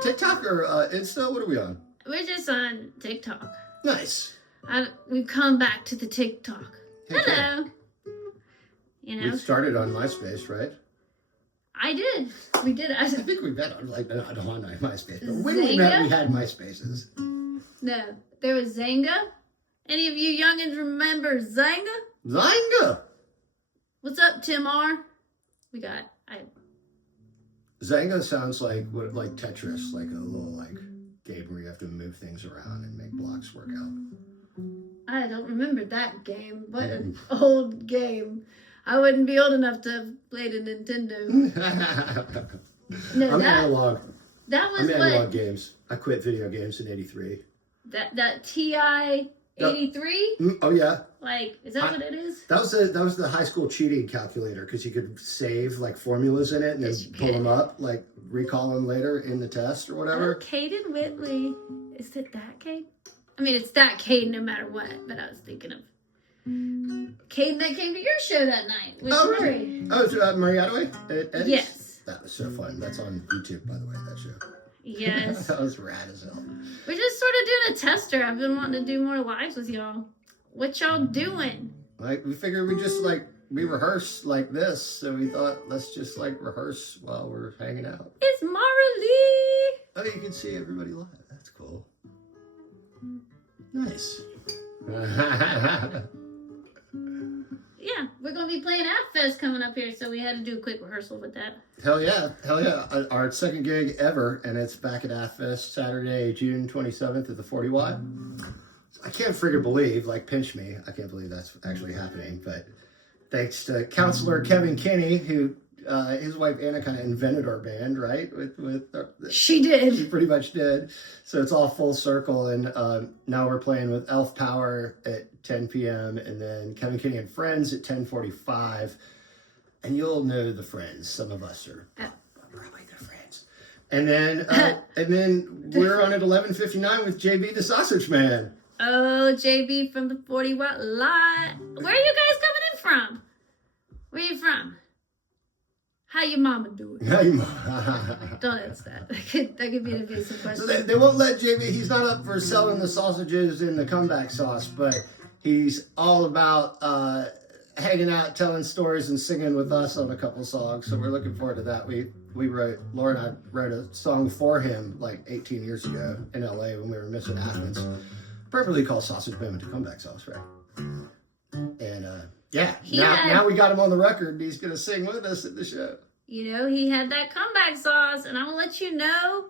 on TikTok or Insta? What are we on? We're just on TikTok. Nice. We've come back to the TikTok. Hello. You know, we started on MySpace, right? I did. We did. I think we met on not on MySpace, but when we met, we had MySpaces. No, there was Zanga. Any of you youngins remember Zanga? Zanga. What's up, Tim R? We got. Zanga sounds like Tetris, like a little game where you have to move things around and make blocks work out. I don't remember that game. What an old game. I wouldn't be old enough to have played a Nintendo. No, I'm analog. That was I'm analog games. I quit video games in '83. That TI 83? Oh yeah. Is that what it is? That was the high school cheating calculator because you could save formulas in it and then pull them up, recall them later in the test or whatever. Oh, Caden Whitley. Is it that Cade? I mean, it's that Cade no matter what, but I was thinking of Cade that came to your show that night with Murray. Oh, Murray Attaway? Yes. That was so fun. That's on YouTube, by the way, that show. Yes. That was rad as hell. We're just sort of doing a tester. I've been wanting to do more lives with y'all. What y'all doing? We figured we rehearse like this, so we thought let's just rehearse while we're hanging out. It's Mara Lee. Oh, you can see everybody live. That's cool. Nice. Yeah, we're going to be playing AthFest coming up here, so we had to do a quick rehearsal with that. Hell yeah. Our second gig ever, and it's back at AthFest Saturday, June 27th at the 40 Watt. I can't friggin' believe, pinch me, I can't believe that's actually happening, but thanks to Counselor Kevn Kinney, who his wife Anna kind of invented our band, right? She did. She pretty much did. So it's all full circle, and now we're playing with Elf Power at 10 p.m. and then Kevn Kinney and Friends at 10:45. And you'll know the Friends. Some of us are probably the Friends. And then we're on at 11:59 with JB the Sausage Man. Oh, JB from the 40 Watt Lot. Where are you guys coming in from? Where are you from? How your mama doing? Don't answer that. That could be an invasive question. So they won't let JB, he's not up for selling the sausages in the comeback sauce, but he's all about hanging out, telling stories, and singing with us on a couple songs. So we're looking forward to that. Laura and I wrote a song for him 18 years ago in LA when we were missing Athens. Perfectly called Sausage Man with the Comeback Sauce, right? And now we got him on the record, and he's going to sing with us at the show. You know, he had that comeback sauce, and I'm going to let you know,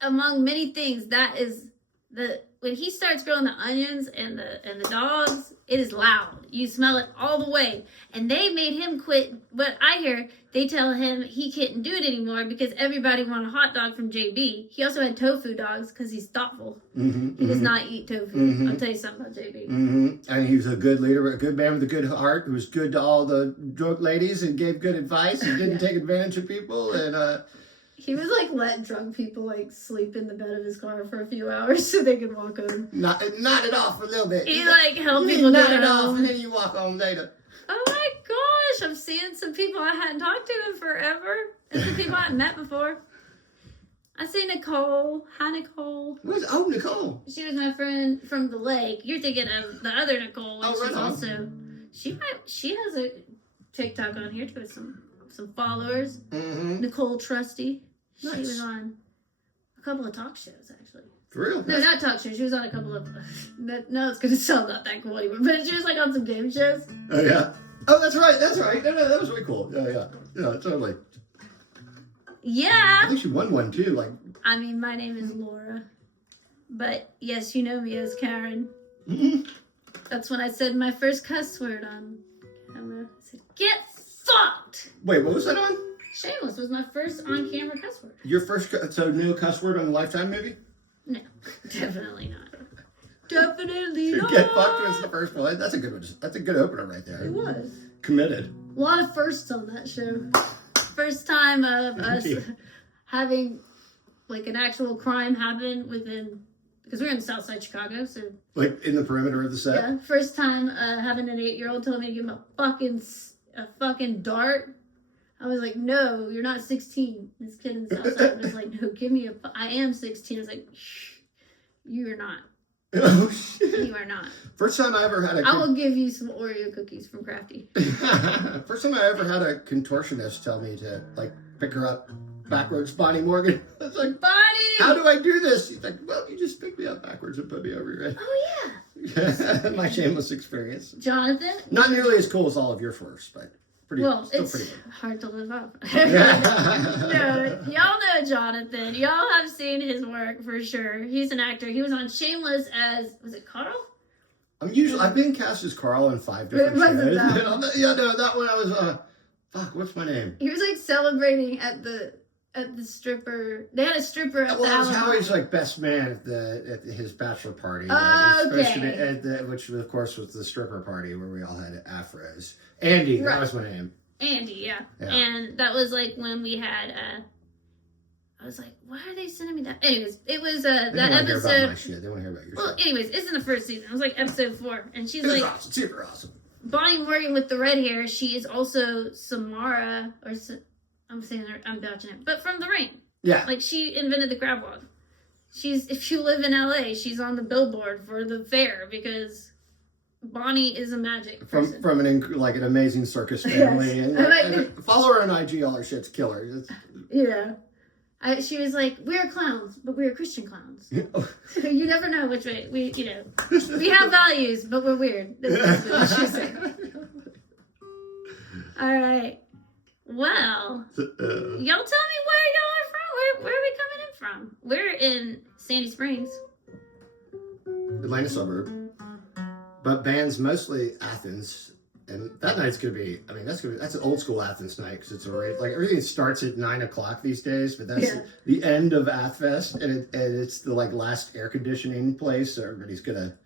among many things, that is when he starts growing the onions and the dogs, it is loud. You smell it all the way. And they made him quit. But I hear they tell him he couldn't do it anymore because everybody wanted a hot dog from JB. He also had tofu dogs because he's thoughtful. He does not eat tofu. I'll tell you something about JB. And he was a good leader, a good man with a good heart, who was good to all the drunk ladies and gave good advice and didn't take advantage of people. And he was letting drunk people sleep in the bed of his car for a few hours so they could walk home. Knock it off a little bit. He helped people knock it off and then you walk home later. Oh my gosh, I'm seeing some people I hadn't talked to in forever. And some people I hadn't met before. I see Nicole. Hi, Nicole. Nicole? She was my friend from the lake. You're thinking of the other Nicole. She has a TikTok on here too with some followers. Nicole Trusty. Nice. She was on a couple of talk shows, actually. For real? No, not talk shows. She was on a couple of... No, it's going to sound not that cool anymore. But she was on some game shows. Oh, yeah. Oh, that's right. No, that was really cool. Yeah, totally. Yeah. I think she won one, too. I mean, my name is Laura. But, yes, you know me as Karen. That's when I said my first cuss word on camera. I said, get fucked! Wait, what was that on? Shameless was my first on-camera cuss word. Your first, so no cuss word on a Lifetime movie? No, definitely not. Definitely not. Get fucked was the first one. That's a good one. That's a good opener right there. It was. Committed. A lot of firsts on that show. First time of us having an actual crime happen within, because we're in Southside Chicago, so. In the perimeter of the set? Yeah. First time having an 8-year-old tell me to give him a fucking dart. I was like, no, you're not 16. This kid in the south side was like, no, give me I am 16. I was like, shh, you are not. Oh, shit. You are not. First time I ever had I will give you some Oreo cookies from Crafty. First time I ever had a contortionist tell me to, like, pick her up backwards, Bonnie Morgan. I was like, Bonnie! how do I do this? She's like, well, you just pick me up backwards and put me over your head. Oh, yeah. My shameless experience. Jonathan? Not nearly as cool as all of your first, but pretty Well, still it's pretty good. hard to live up. No, y'all know Jonathan. Y'all have seen his work for sure. He's an actor. He was on Shameless as, was it Carl? I've been cast as Carl in 5 different It wasn't shows. that one. Yeah, no, that one I was, fuck, what's my name? He was like celebrating at the stripper. They had a stripper at Well, the it was Alamo. Howie's like best man at his bachelor party. Oh, It's supposed to okay. be which of course was the stripper party where we all had afros. Andy, Right. that was my name. Andy, yeah. Yeah. And that was like when we had I was like, why are they sending me that? Anyways, it was They that don't want to hear about my episode. shit. They want to hear about your Well, shit. anyways, it's in the first season. It was like episode 4. And she's It was like awesome, super awesome. Bonnie Morgan with the red hair. She is also Samara I'm botching it. But from The Ring. Yeah. Like she invented the crab walk. If you live in LA, she's on the billboard for the fair because Bonnie is a magic person. From an amazing circus family. Yes. And follow her on IG, all her shit's killer. She was like, we're clowns, but we're Christian clowns. So you never know which way. We have values, but we're weird. That's what she said. All right. Well, y'all tell me where y'all are from. Where are we coming in from? We're in Sandy Springs. Atlanta suburb. But bands mostly Athens. And that night's gonna be, that's an old school Athens night because it's already, like, everything starts at 9 o'clock these days, but that's the end of AthFest, and it's the, like, last air conditioning place, so everybody's gonna,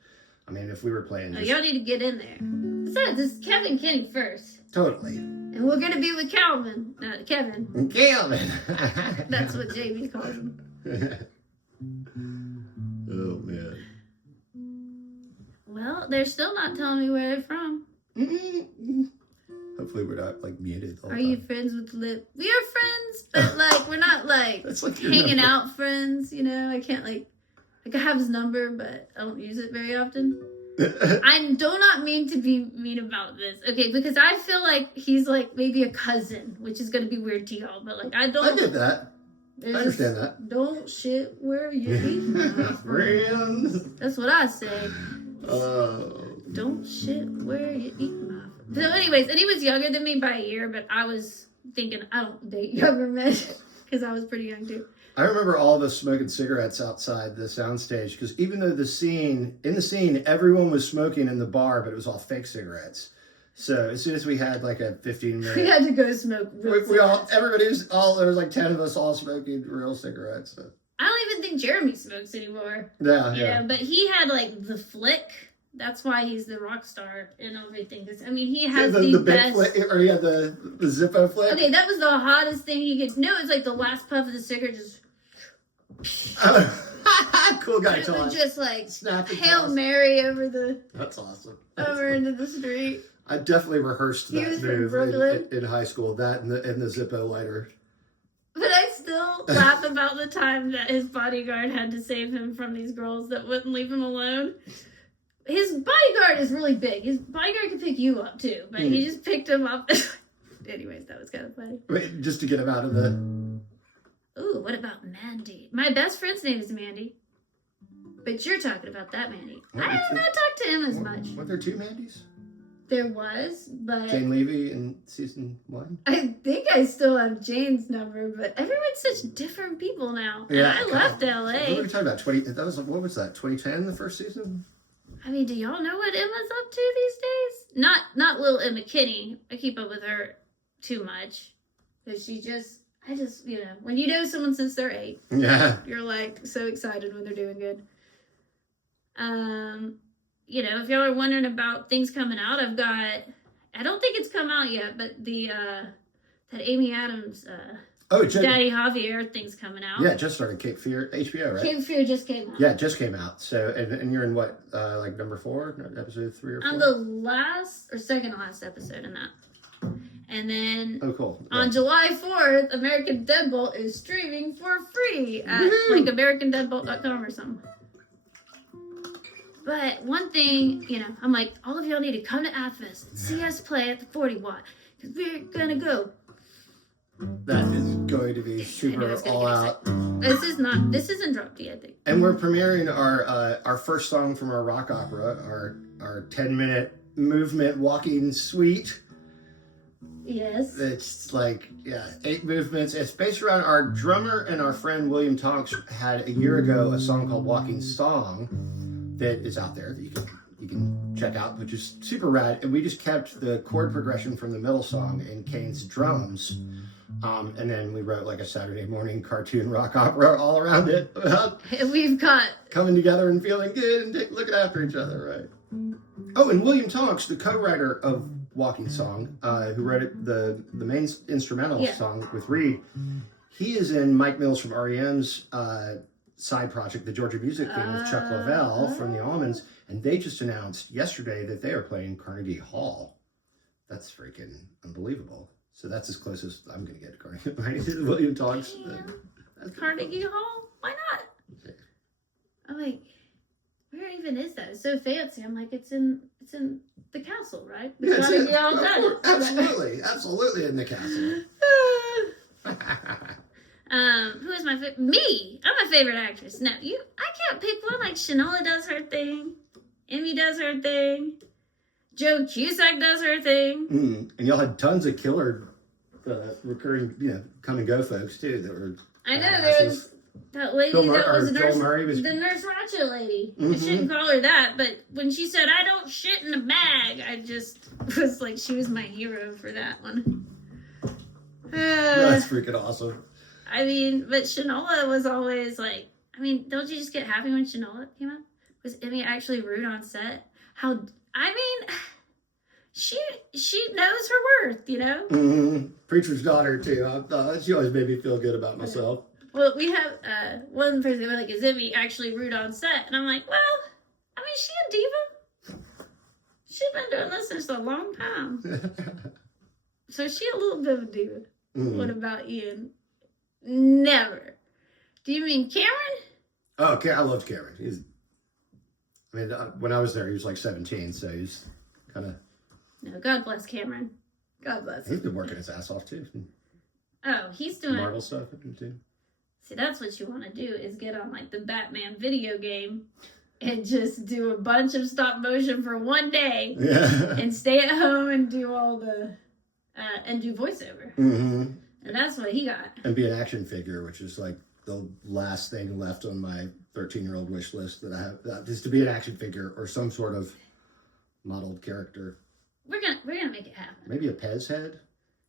if we were playing. Y'all need to get in there. So, this is Kevn Kinney first. Totally. And we're gonna be with Kevn. Kevn! That's what Jamie calls him. Oh, man. Well, they're still not telling me where they're from. Hopefully we're not, like, muted all the Are time. you friends with Lip? We are friends, but, like, we're not, like, That's like your hanging number. out friends, you know? I can't, like, I have his number, but I don't use it very often. I do not mean to be mean about this, okay? Because I feel like he's, like, maybe a cousin, which is going to be weird to y'all, but, like, I I get that. I understand that. Don't shit where you eat. Friends. That's what I say. Oh. Don't shit where you eat my food. So anyways, and he was younger than me by a year, but I was thinking I don't date younger men because I was pretty young too. I remember all of us smoking cigarettes outside the soundstage because even though in the scene, everyone was smoking in the bar, but it was all fake cigarettes. So as soon as we had like a 15-minute... We had to go smoke real there was like 10 of us all smoking real cigarettes. So. I don't even think Jeremy smokes anymore. Yeah. But he had like the flick. That's why he's the rock star and everything. Because he has the big best. flick, or the Zippo flick. Okay, that was the hottest thing he could. No, it's like the last puff of the cigarette just. Cool guy, It Todd. was just like Snap and Hail toss. Mary over the That's awesome. into the street. I definitely rehearsed He that was from move Brooklyn. in high school. That and the Zippo lighter. But I still laugh about the time that his bodyguard had to save him from these girls that wouldn't leave him alone. His bodyguard is really big. His bodyguard could pick you up too, but he just picked him up. Anyways, that was kind of funny. Wait, just to get him out of the... Ooh, what about Mandy? My best friend's name is Mandy. But you're talking about that Mandy. I have not talked to him as much. Were there 2 Mandys? There was, but Jane Levy in season 1? I think I still have Jane's number, but everyone's such different people now. Yeah. And I left What were LA. we talking about? What was that? 2010, the first season? I mean, do y'all know what Emma's up to these days? Not little Emma Kinney. I keep up with her too much. Because when you know someone since they're 8, Yeah. you're like so excited when they're doing good. If y'all are wondering about things coming out, I don't think it's come out yet, but that Amy Adams, Daddy Javier thing's coming out. Yeah, it just started. Cape Fear, HBO, right? Cape Fear just came out. Yeah, it just came out. So, and you're in what, like number 4, episode 3 or 4? I'm the last or second to last episode in that. And then cool. On July 4th, American Deadbolt is streaming for free at like AmericanDeadbolt.com or something. But one thing, I'm like, all of y'all need to come to AthFest and see us play at the 40 Watt. Because we're going to go. That is going to be super all out. This isn't dropped yet, I think. And we're premiering our first song from our rock opera, our 10-minute movement walking suite. Yes. It's like, 8 movements. It's based around our drummer and our friend William Tonks had a year ago a song called Walking Song that is out there that you can check out, which is super rad. And we just kept the chord progression from the middle song in Kane's drums. And then we wrote like a Saturday morning cartoon rock opera all around it about we've got coming together and feeling good and looking after each other, right? Oh, and William Tonks, the co-writer of Walking Song, who wrote it, the main instrumental song with Reed, he is in Mike Mills from REM's side project, the Georgia Music Thing with Chuck Lavelle from the Almonds, and they just announced yesterday that they are playing Carnegie Hall. That's freaking unbelievable. So that's as close as I'm going to get to Carnegie. William Tonks. Carnegie Hall? Why not? I'm like, where even is that? It's so fancy. I'm like, it's in the castle, right? Yeah, absolutely in the castle. Who is my favorite? Me. I'm my favorite actress. No, I can't pick one. Like Shanola does her thing, Emmy does her thing, Joe Cusack does her thing. And y'all had tons of killer recurring, come and go folks too that were. I know there's that lady that was the Nurse Ratchet lady. I shouldn't call her that, but when she said I don't shit in a bag, I just was like, she was my hero for that one. That's freaking awesome. I mean, but Shanola was always like, don't you just get happy when Shanola came out? Was Emmy actually rude on set? She knows her worth, Preacher's daughter too. She always made me feel good about myself. Well, we have one person who was like, is Emmy actually rude on set? And I'm like, well, she a diva. She's been doing this since a long time. So she a little bit of a diva. What about Ian? Never. Do you mean Cameron? Oh, I loved Cameron. When I was there, he was like 17, so he's kind of... No, God bless Cameron. God bless him. He's been working his ass off, too. Oh, he's doing... Marvel stuff, too. See, that's what you want to do, is get on, like, the Batman video game and just do a bunch of stop motion for one day. Yeah. And stay at home and do all the... and do voiceover. Mm-hmm. And that's what he got. And be an action figure, which is, like, the last thing left on my 13-year-old wish list that I have. Is to be an action figure or some sort of modeled character. We're gonna make it happen. Maybe a Pez head?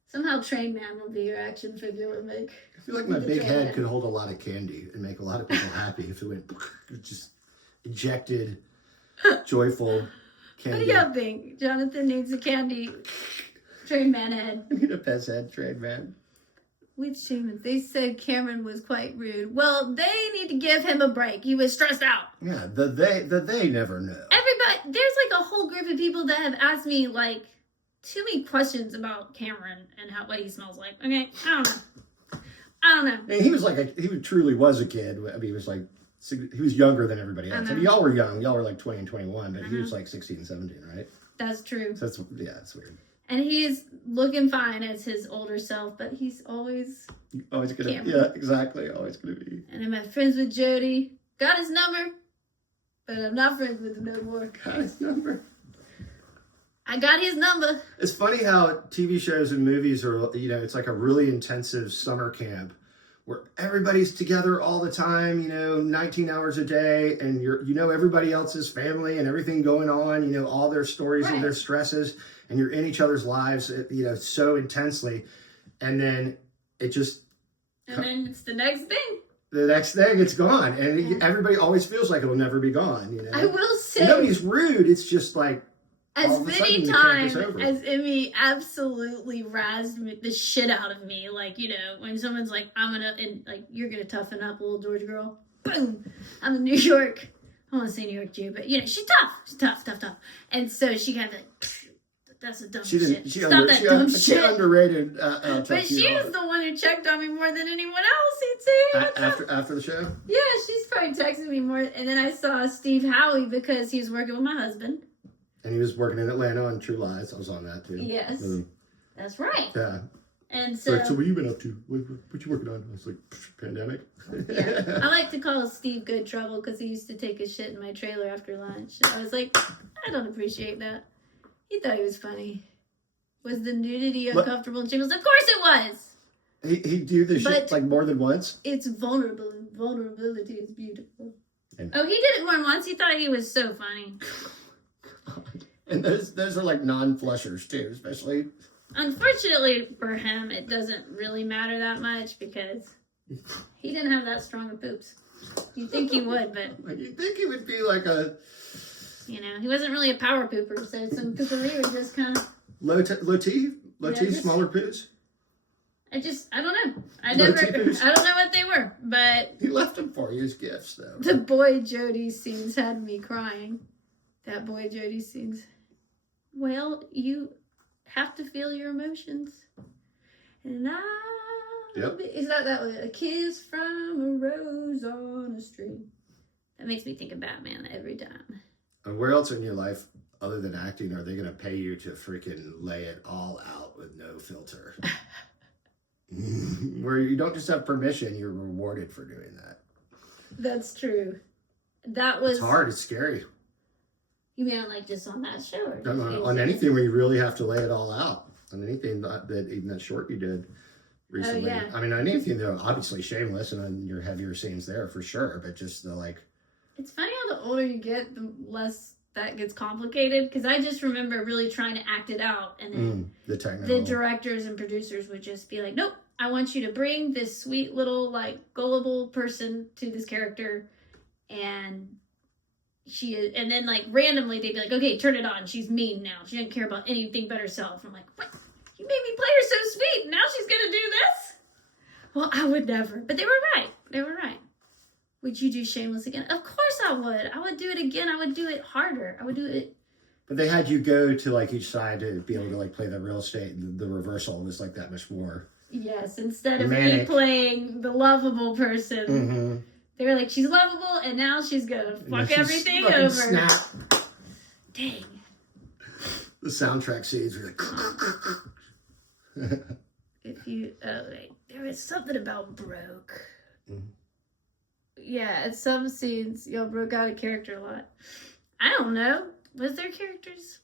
Somehow Train Man will be your action figure. We'll make. I feel like my big head could hold a lot of candy and make a lot of people happy if it went just ejected, joyful candy. What do y'all think? Jonathan needs a candy Train Man head. We need a Pez head Train Man. With Seamus, they said Cameron was quite rude. Well, they need to give him a break. He was stressed out. Yeah, they never know. Everybody, there's like a whole group of people that have asked me like too many questions about Cameron and what he smells like. Okay, I don't know. And he was like he truly was a kid. He was like he was younger than everybody else. Y'all were young. Y'all were like 20 and 21, but he was like 16 and 17, right? That's true. So it's weird. And he's looking fine as his older self, but he's always gonna Cameron. Yeah, exactly. Always gonna be. And I'm friends with Jody. Got his number, but I'm not friends with him no more. Got his number. I got his number. It's funny how TV shows and movies are, it's like a really intensive summer camp where everybody's together all the time, 19 hours a day, and everybody else's family and everything going on, all their stories and their stresses, and you're in each other's lives, so intensely. And then then it's the next thing. The next thing, it's gone. And everybody always feels like it'll never be gone, I will say. And nobody's rude. It's just like, as many times as Emmy absolutely razzed the shit out of me, like, when someone's like, you're gonna toughen up, little Georgia girl. Boom! I'm in New York. I don't want to say New York Jew, but she's tough. She's tough. And so she kind of like, That's a dumb She didn't. shit. She, Stop under, that she, dumb she shit. underrated. But she was the one who checked on me more than anyone else. He'd say, after the show. yeah, she's probably texting me more. And then I saw Steve Howie because he was working with my husband. And he was working in Atlanta on True Lies. I was on that too. Yes, that's right. Yeah. And so, like, so what you been up to? What you working on? I was like, pandemic. Yeah, I like to call Steve Good Trouble because he used to take his shit in my trailer after lunch. I was like, I don't appreciate that. He thought he was funny. Was the nudity uncomfortable and shameless? Of course it was. He do this shit like more than once. It's vulnerable, and vulnerability is beautiful. And, oh, he did it more than once. He thought he was so funny. And those are like non-flushers too, especially. Unfortunately for him, it doesn't really matter that much because he didn't have that strong of poops. You'd think he would, but You'd think he would be like a, he wasn't really a power pooper, so some poopery was just kind of low T, smaller poos. I don't know. I don't know what they were, but He left them for you as gifts, though. the Boy Jody scenes had me crying. That Boy Jody scenes. Well, you have to feel your emotions. And is that one? A kiss from a rose on a string. That makes me think of Batman every time. And where else in your life, other than acting, are they going to pay you to freaking lay it all out with no filter? Where you don't just have permission, you're rewarded for doing that. That's true. That was... It's hard. It's scary. You mean like just on that show? Or On anything where you really have to lay it all out. On anything that even that short you did recently. Oh, yeah. I mean, on anything, though, obviously Shameless, and on your heavier scenes there for sure. But just the like... It's funny how the older you get, the less that gets complicated. Because I just remember really trying to act it out. And then the directors and producers would just be like, nope, I want you to bring this sweet little, like, gullible person to this character. And then, like, randomly they'd be like, okay, turn it on. She's mean now. She doesn't care about anything but herself. I'm like, what? You made me play her so sweet. Now she's going to do this? Well, I would never. But they were right. They were right. Would you do Shameless again? Of course I would. I would do it again. I would do it harder. I would do it. But they had you go to like each side to be able to like play the real estate. The reversal was like that much more. Yes, instead of me playing the lovable person, they were like, she's lovable, and now she's gonna fuck everything over. Snap. Dang. The soundtrack scenes were like. There was something about broke. Yeah, at some scenes, y'all broke out of character a lot. I don't know. Was there characters?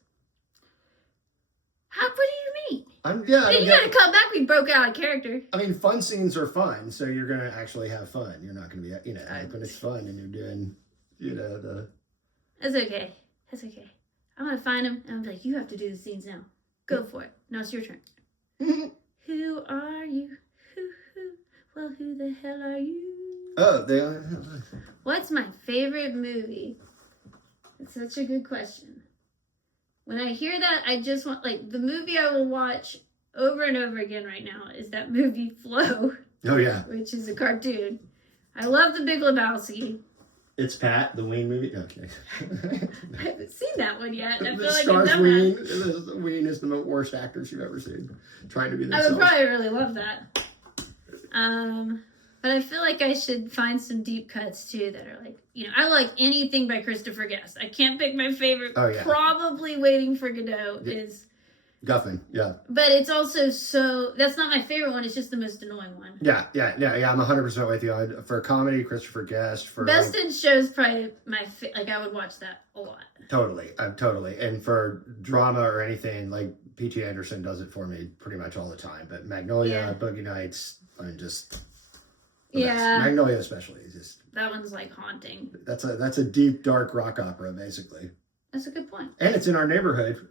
What do you mean? You gotta come back. We broke out of character. I mean, fun scenes are fun, so you're gonna actually have fun. You're not gonna be, when it's fun and you're doing, the. That's okay. That's okay. I'm gonna find him and I'm like, you have to do the scenes now. Go for it. Now it's your turn. Who are you? Well, who the hell are you? Oh, they are. What's my favorite movie? It's such a good question. When I hear that, I just want, like, the movie I will watch over and over again right now is that movie Flow. Oh, yeah. Which is a cartoon. I love The Big Lebowski. It's Pat, the Ween movie? Okay. I haven't seen that one yet. I feel like stars I've Ween. done Ween is the worst actors you've ever seen. Trying to be I themselves. would probably really love that. But I feel like I should find some deep cuts too that are like, I like anything by Christopher Guest. I can't pick my favorite. Oh, yeah. Probably Waiting for Godot is. Guffin, yeah. But it's also that's not my favorite one. It's just the most annoying one. Yeah. I'm 100% with you. For comedy, Christopher Guest. For Best in Show is probably my I would watch that a lot. Totally. And for drama or anything, like P.T. Anderson does it for me pretty much all the time. But Magnolia, Boogie Nights, just. Yeah. Magnolia especially. That one's like haunting. That's a deep, dark rock opera, basically. That's a good point. And it's in our neighborhood.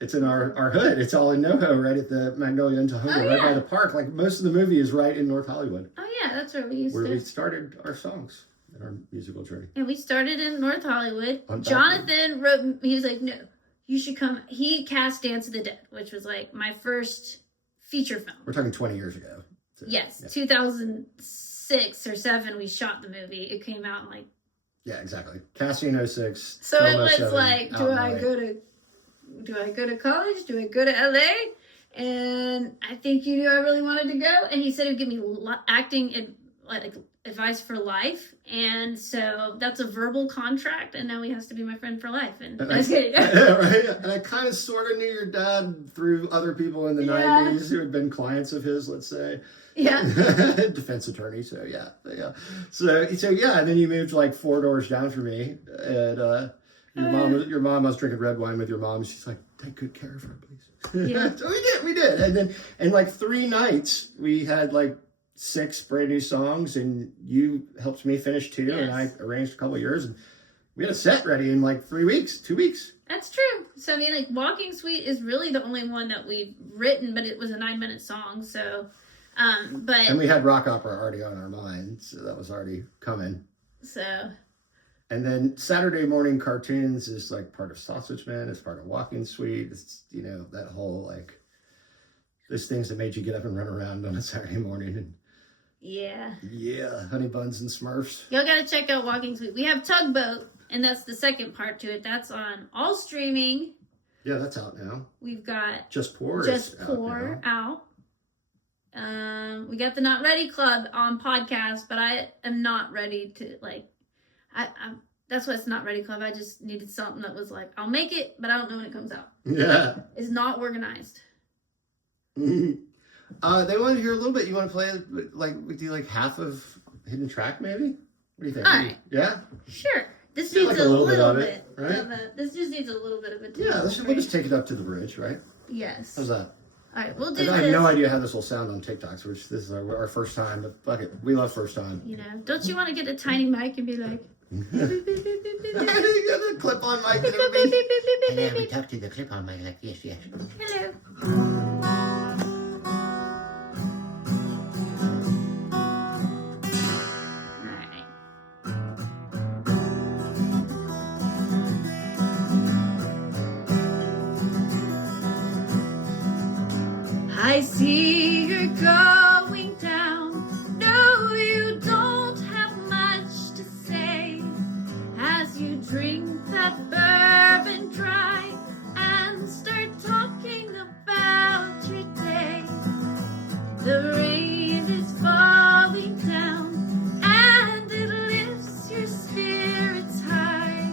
It's in our hood. It's all in NoHo, right at the Magnolia and Tahoma, right by the park. Like most of the movie is right in North Hollywood. Oh yeah, that's where we we started our songs in our musical journey. And we started in North Hollywood. Jonathan wrote. He was like, "No, you should come." He cast Dance of the Dead, which was like my first feature film. We're talking 20 years ago. So, yes, 2006 or 7. We shot the movie. It came out in like. Yeah, exactly. Casting 06. So it was like, do I go to do I go to college? Do I go to LA? And I think you knew I really wanted to go. And he said he'd give me acting advice for life. And so that's a verbal contract. And now he has to be my friend for life. And that's it. Right? And I kind of sort of knew your dad through other people in the 90s who had been clients of his, let's say. Yeah. Defense attorney. So yeah. So yeah. And then you moved like 4 doors down from me. And your mom was drinking red wine with your mom. She's like, take good care of her, please. Yeah. So we did. And then in like 3 nights, we had like 6 brand new songs, and you helped me finish 2, Yes. and I arranged a couple of yours, and we had a set ready in like 3 weeks, 2 weeks. That's true. So I mean, like Walking Sweet is really the only one that we've written, but it was a 9-minute song. So, And we had rock opera already on our mind, so that was already coming. So. And then Saturday morning cartoons is like part of Sausage Man, it's part of Walking Sweet. It's, that whole like, those things that made you get up and run around on a Saturday morning. And Yeah, Honey Buns and Smurfs. Y'all gotta check out Walking Sweet. We have Tugboat, and that's the second part to it. That's on all streaming. Yeah, that's out now. We've got Just Pour out. We got the Not Ready Club on podcast, but I am not ready to that's why it's Not Ready Club. I just needed something that was like, I'll make it, but I don't know when it comes out. Yeah. It's not organized. They want to hear a little bit. You want to play we do like half of Hidden Track, maybe? What do you think? All right. Yeah. Sure. This Do needs like a little bit bit of it, right? this just needs a little bit of it. Yeah. We'll just take it up to the bridge, right? Yes. How's that? All right, we'll do I this. have no idea how this will sound on TikTok, so this is our first time, but fuck it. We love first time. Don't you want to get a tiny mic and be like... You got a clip-on mic and everything. And then we talk to the clip-on mic like, yes. Hello. Alright. I see you're going down. No, you don't have much to say as you drink that bourbon dry and start talking about your day. The rain is falling down and it lifts your spirits high.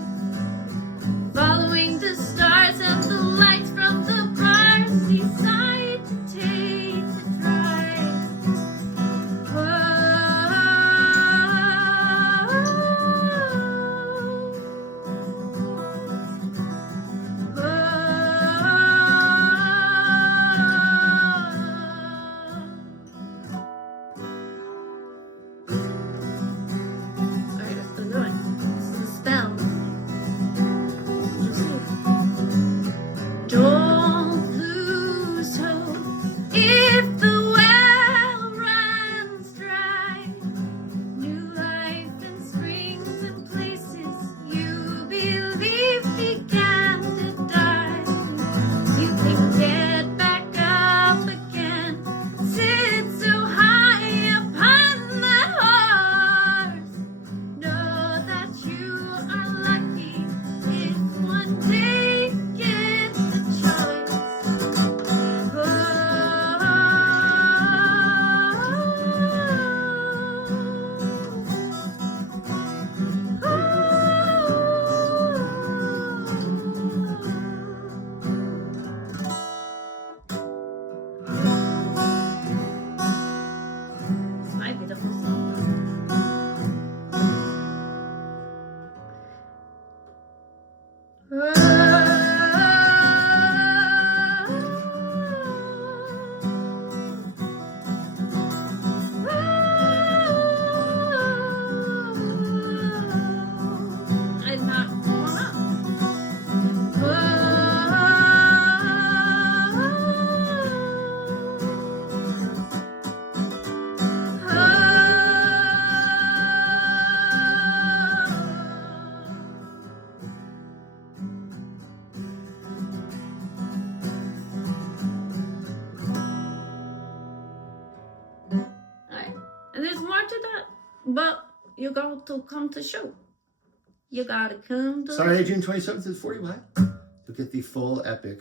Following the stars and the lights from the bars, decide to take a drive. Alright, let's get going. This is a spell. Don't lose hope if the well runs dry. New life and springs and places you believe began to die. You can get back up again. Sit so high upon that horse. Know that you are lucky if one day you get the choice. This might be the whole I'm not warm up. Alright. And there's more to that, but you got to come to show. You gotta come to Saturday, June 27th is 40, what? to get the full epic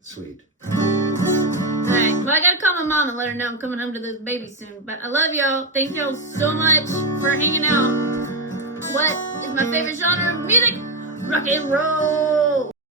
suite. Alright, well, I gotta call my mom and let her know I'm coming home to those babies soon. But I love y'all. Thank y'all so much for hanging out. What is my favorite genre of music? Rock and roll.